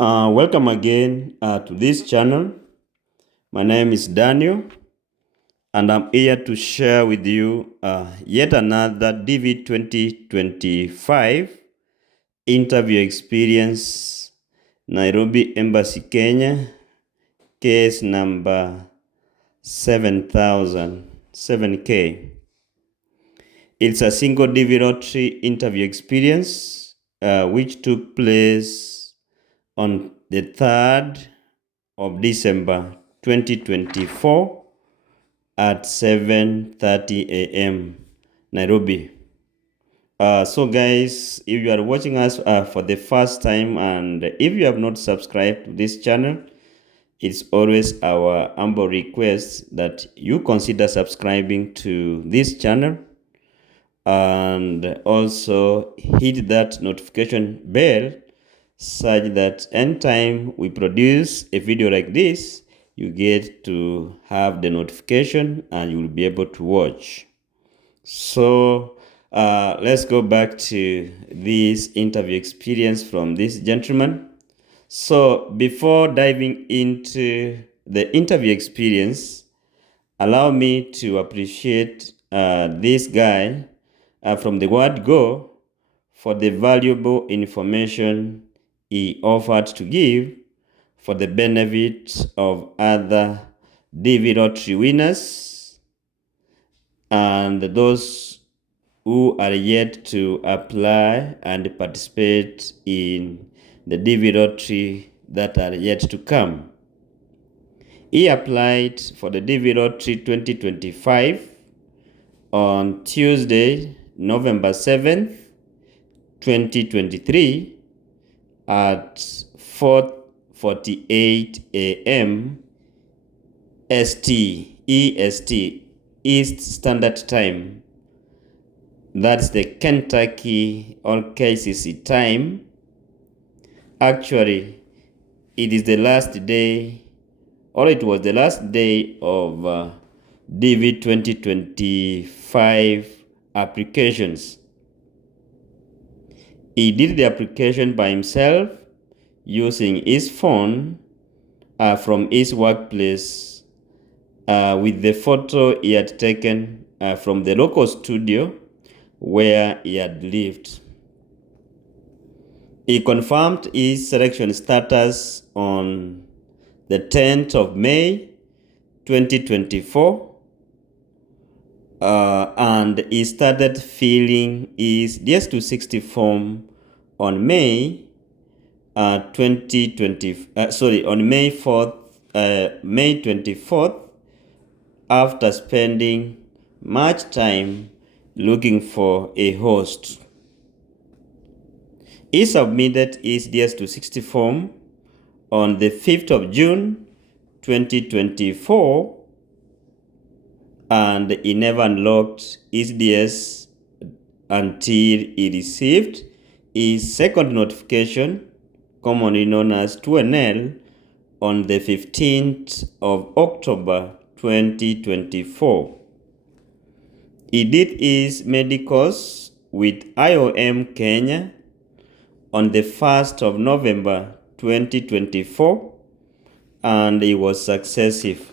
Welcome again to this channel. My name is Daniel, and I'm here to share with you yet another DV 2025 interview experience, Nairobi Embassy, Kenya, case number 7K. It's a single DV lottery interview experience which took place on the 3rd of December 2024 at 7:30 a.m. Nairobi. So guys, if you are watching us for the first time and if you have not subscribed to this channel, it's always our humble request that you consider subscribing to this channel and also hit that notification bell such that anytime we produce a video like this, you get to have the notification and you will be able to watch. So let's go back to this interview experience from this gentleman. So before diving into the interview experience, allow me to appreciate this guy from the word go for the valuable information he offered to give for the benefit of other DV lottery winners and those who are yet to apply and participate in the DV lottery that are yet to come. He applied for the DV lottery 2025 on Tuesday, November 7th, 2023 at 4:48 a.m. EST, East Standard Time. That's the Kentucky or KCC time. Actually, it is the last day, or it was the last day of DV 2025 applications. He did the application by himself using his phone from his workplace with the photo he had taken from the local studio where he had lived. He confirmed his selection status on the 10th of May 2024 and he started filling his DS260 form on May 24th, after spending much time looking for a host. He submitted his DS260 form on the 5th of June 2024 and he never unlocked his DS until he received his second notification, commonly known as 2NL, on the 15th of October 2024. He did his medicals with IOM Kenya on the 1st of November 2024 and he was successful.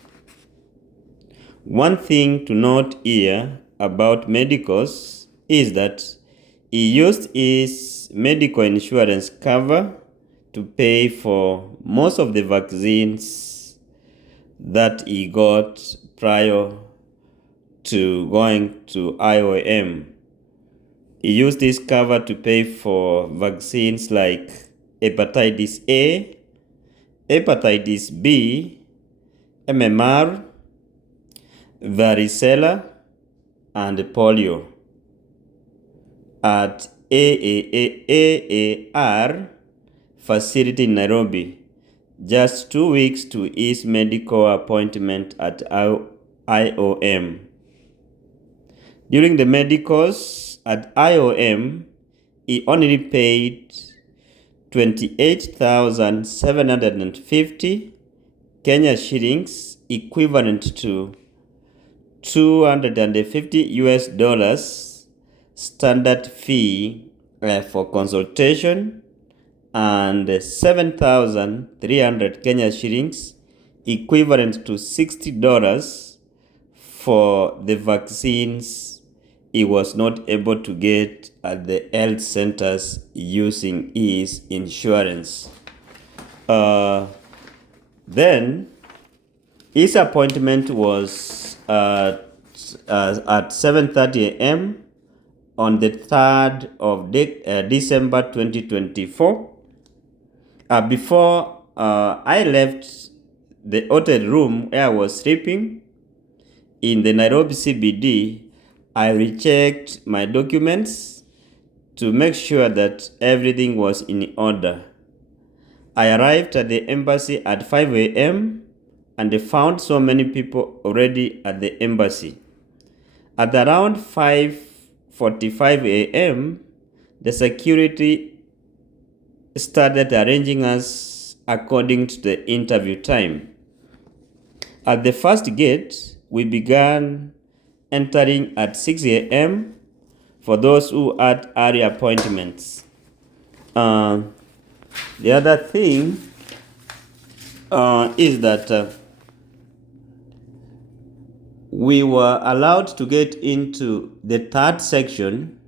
One thing to note here about medicals is that he used his medical insurance cover to pay for most of the vaccines that he got prior to going to IOM. He used this cover to pay for vaccines like hepatitis A, hepatitis B, MMR, varicella, and polio. At AAR facility in Nairobi, just 2 weeks to his medical appointment at IOM. During the medicals at IOM, he only paid 28,750 Kenya shillings, equivalent to $250 standard fee for consultation and 7,300 Kenya shillings, equivalent to $60 for the vaccines he was not able to get at the health centers using his insurance. Then his appointment was at 7:30 a.m. on the 3rd of December 2024. Before I left the hotel room where I was sleeping in the Nairobi CBD, I rechecked my documents to make sure that everything was in order. I arrived at the embassy at 5 a.m. and they found so many people already at the embassy. At around 5:45 a.m., the security started arranging us according to the interview time. At the first gate, we began entering at 6 a.m. for those who had early appointments. The other thing is that we were allowed to get into the third section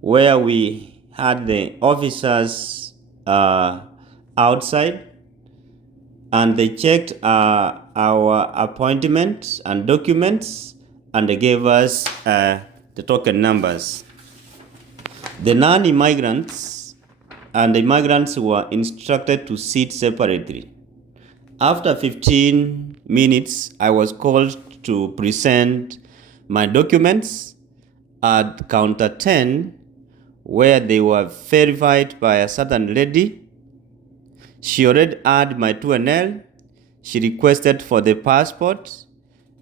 where we had the officers outside, and they checked our appointment and documents, and they gave us the token numbers. The non-immigrants and the immigrants were instructed to sit separately. After 15 minutes, I was called to present my documents at counter 10, where they were verified by a certain lady. She already had my 2NL. She requested for the passport,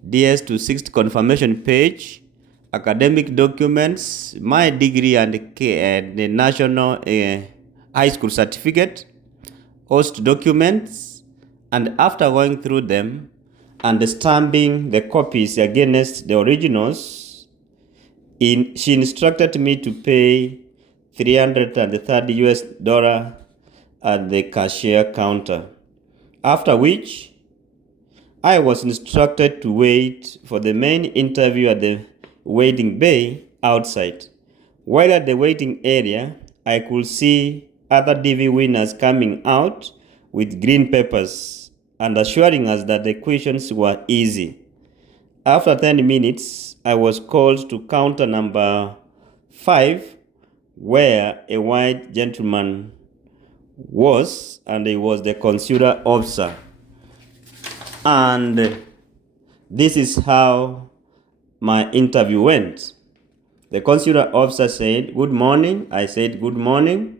DS260 confirmation page, academic documents, my degree and the national high school certificate, host documents, and after going through them and stamping the copies against the originals, she instructed me to pay $330 at the cashier counter, after which I was instructed to wait for the main interview at the waiting bay outside. While at the waiting area, I could see other DV winners coming out with green papers and assuring us that the questions were easy. After 10 minutes, I was called to counter number 5, where a white gentleman was, and he was the consular officer. And this is how my interview went. The consular officer said, "Good morning." I said, "Good morning.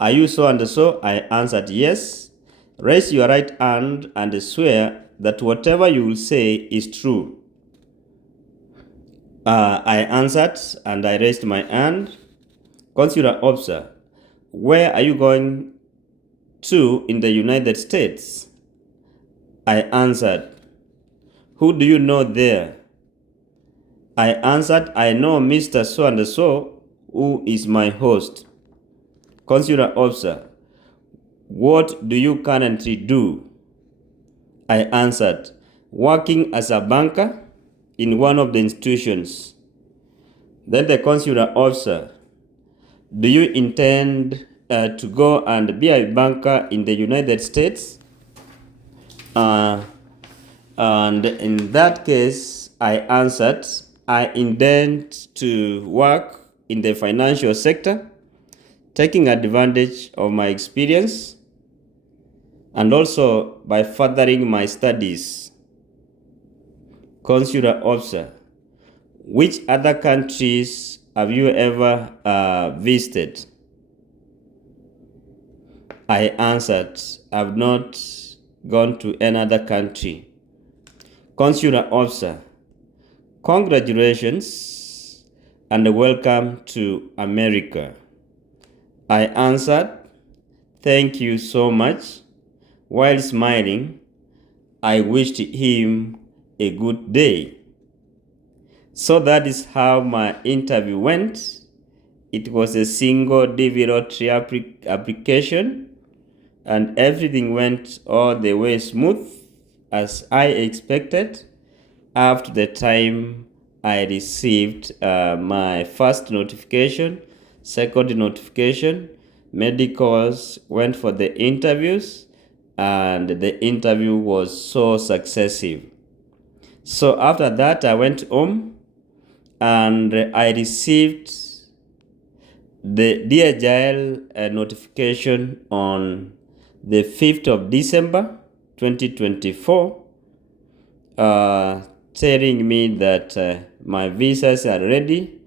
Are you so and so?" I answered, "Yes." "Raise your right hand and swear that whatever you will say is true." I answered and I raised my hand. Consular officer, "Where are you going to in the United States?" I answered, "Who do you know there?" I answered, "I know Mr. So and so, who is my host." Consular officer, "What do you currently do?" I answered, "Working as a banker in one of the institutions." Then the consular officer, "Do you intend to go and be a banker in the United States?" And in that case, I answered, "I intend to work in the financial sector, taking advantage of my experience and also by furthering my studies." Consular officer, "Which other countries have you ever visited?" I answered, "I've not gone to another country." Consular officer, "Congratulations and welcome to America." I answered, "Thank you so much." While smiling, I wished him a good day. So that is how my interview went. It was a single DV lottery application and everything went all the way smooth as I expected. After the time I received my first notification, second notification, medicals, went for the interviews, and the interview was so successive. So after that, I went home and I received the DHL notification on the 5th of December 2024, telling me that my visas are ready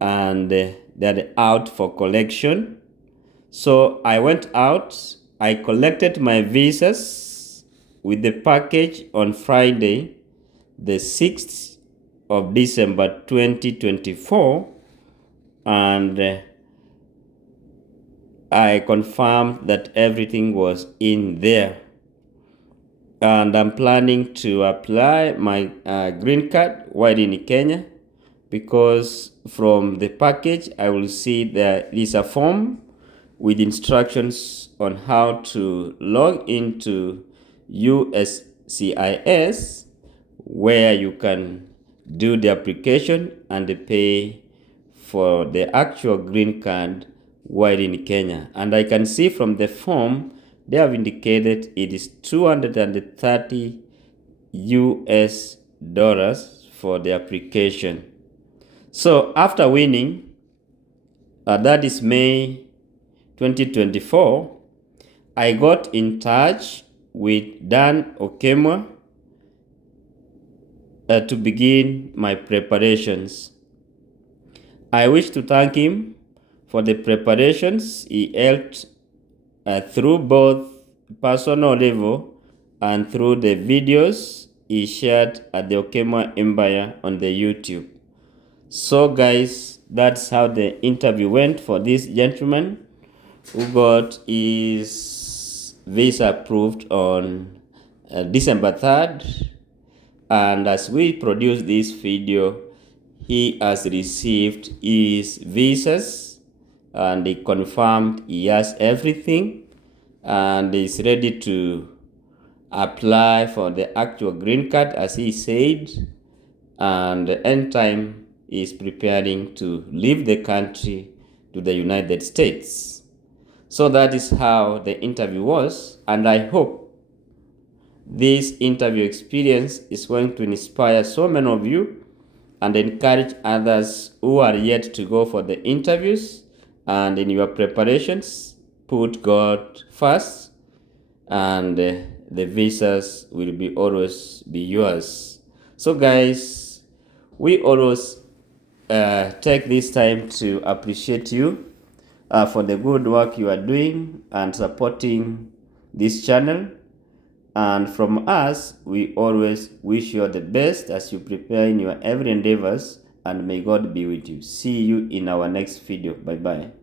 and they're out for collection. So I went out, I collected my visas with the package on Friday, the 6th of December 2024, and I confirmed that everything was in there. And I'm planning to apply my green card while in Kenya, because from the package I will see there is a form with instructions on how to log into USCIS, where you can do the application and pay for the actual green card while in Kenya. And I can see from the form they have indicated it is $230 for the application. So after winning, that is May 2024, I got in touch with Dan Okemwa to begin my preparations. I wish to thank him for the preparations he helped through both personal level and through the videos he shared at the Okemwa Empire on the YouTube. So guys, that's how the interview went for this gentleman who got his visa approved on December 3rd. And as we produce this video, he has received his visas and he confirmed he has everything and is ready to apply for the actual green card as he said, and anytime he is preparing to leave the country to the United States. So that is how the interview was, and I hope this interview experience is going to inspire so many of you and encourage others who are yet to go for the interviews. And in your preparations, put God first, and the visas will always be yours. So guys, we always take this time to appreciate you for the good work you are doing and supporting this channel. And from us, we always wish you the best as you prepare in your every endeavors, and may God be with you. See you in our next video. Bye-bye.